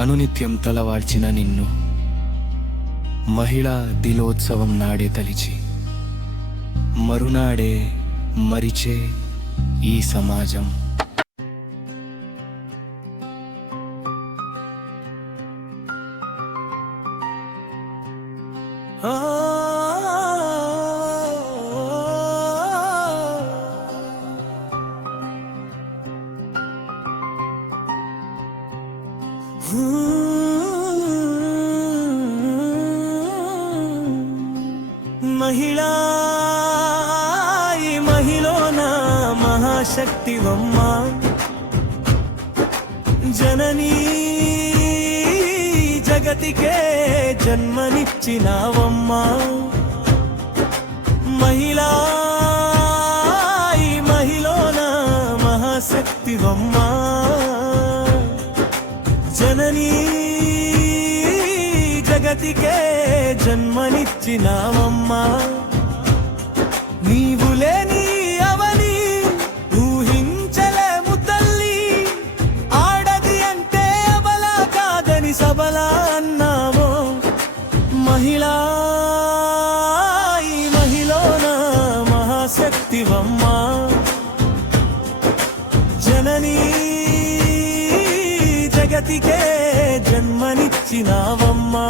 అనునిత్యం తలవార్చిన నిన్ను మహిళా దినోత్సవం నాడే తలిచి మరునాడే మరిచే ఈ సమాజం. మహిళా మహిళన మహాశక్తివమ్మ, జననీ జగతికే జన్మనిచ్చినావమ్మ. మహిళా మహిళన మహాశక్తివమ్మ, జననీ జగతికే జన్మనిచ్చినావమ్మా. నీవు లేని అవని ఊహించలేము తల్లి, ఆడది అంటే అబలా కాదని సబలా అన్నావో. మహిళా మహిళన మహాశక్తివమ్మా, జననీ జగతికే జన్మనిచ్చినావమ్మా.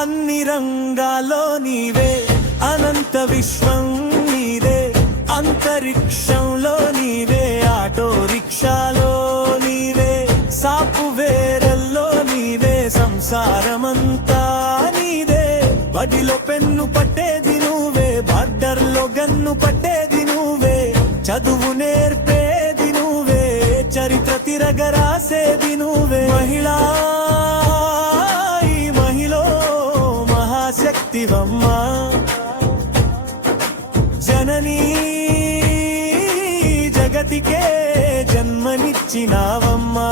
అన్ని రంగాల్లో నీవే, అనంత విశ్వం నీదే, అంతరిక్షంలో నీవే, ఆటో రిక్షాలో నీవే, సాఫ్ట్వేర్లో నీవే, సంసారమంతా నీదే. బడిలో పెన్ను పట్టేది నువ్వే, బార్డర్లో గన్ను పట్టేది నువ్వే, చదువు నేర్పేది నువ్వే, చరిత్ర తిరగరాసేది నువ్వే. మహిళా శక్తివమ్మా, జననీ జగతికే జన్మనిచ్చినావమ్మా.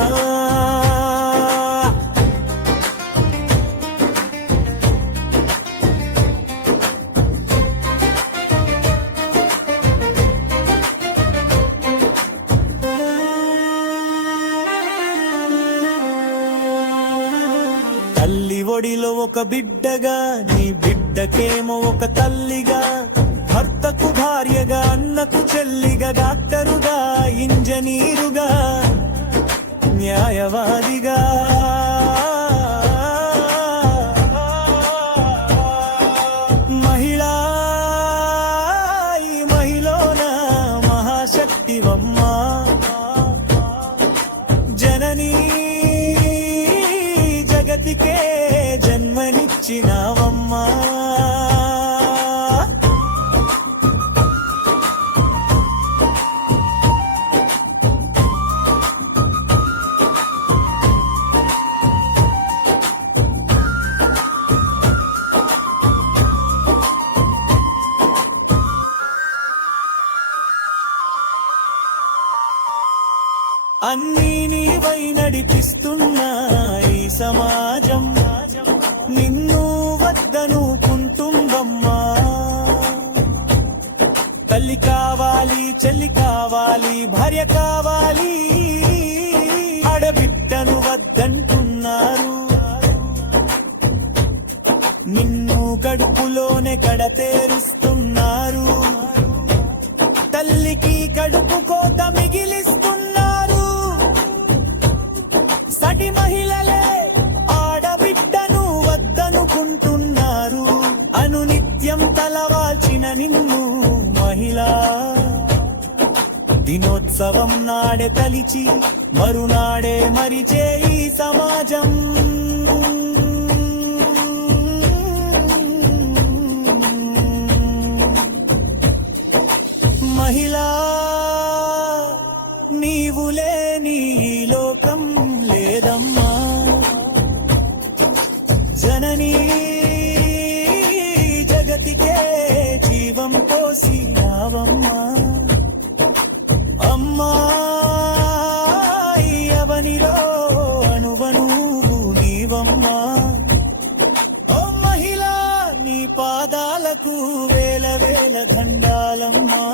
తల్లి ఒడిలో ఒక బిడ్డగా, నీ బిడ్డకేమో ఒక తల్లిగా, భర్తకు భార్యగా, అన్నకు చెల్లిగా, డాక్టరుగా, ఇంజనీరుగా, న్యాయవాదిగా. మహిళా మహిళన మహాశక్తివమ్మా, జననీ జగతికే జన్మనిచ్చినావమ్మా. అన్నీ నీవై నడిపిస్తున్నా ఈ సమాజం, నిన్ను వద్దనుకుంటుందమ్మా. తల్లి కావాలి, చెల్లి కావాలి, భార్య కావాలి, ఆడబిడ్డను వద్దంటున్నారు. నిన్ను కడుపులోనే కడతేరుస్తున్నారు, తల్లికి కడుపు కోత మిగిలిస్తున్నారు. సటి మహిళలే ఆడబిడ్డను వద్దనుకుంటున్నారు. అనునిత్యం తలవాల్చిన నిన్ను మహిళా దినోత్సవం నాడే తలిచి మరునాడే మరిచే ఈ సమాజం. మహిళా నీవు లేని లోకం లేదమ్మా, జననీ జగతికే జీవంతో పోసినావమ్మా అమ్మా ఈ అవనిలో అణువను నీవమ్మా ఓ మహిళా నీ పాదాలకు వేల వేల దండాలమ్మా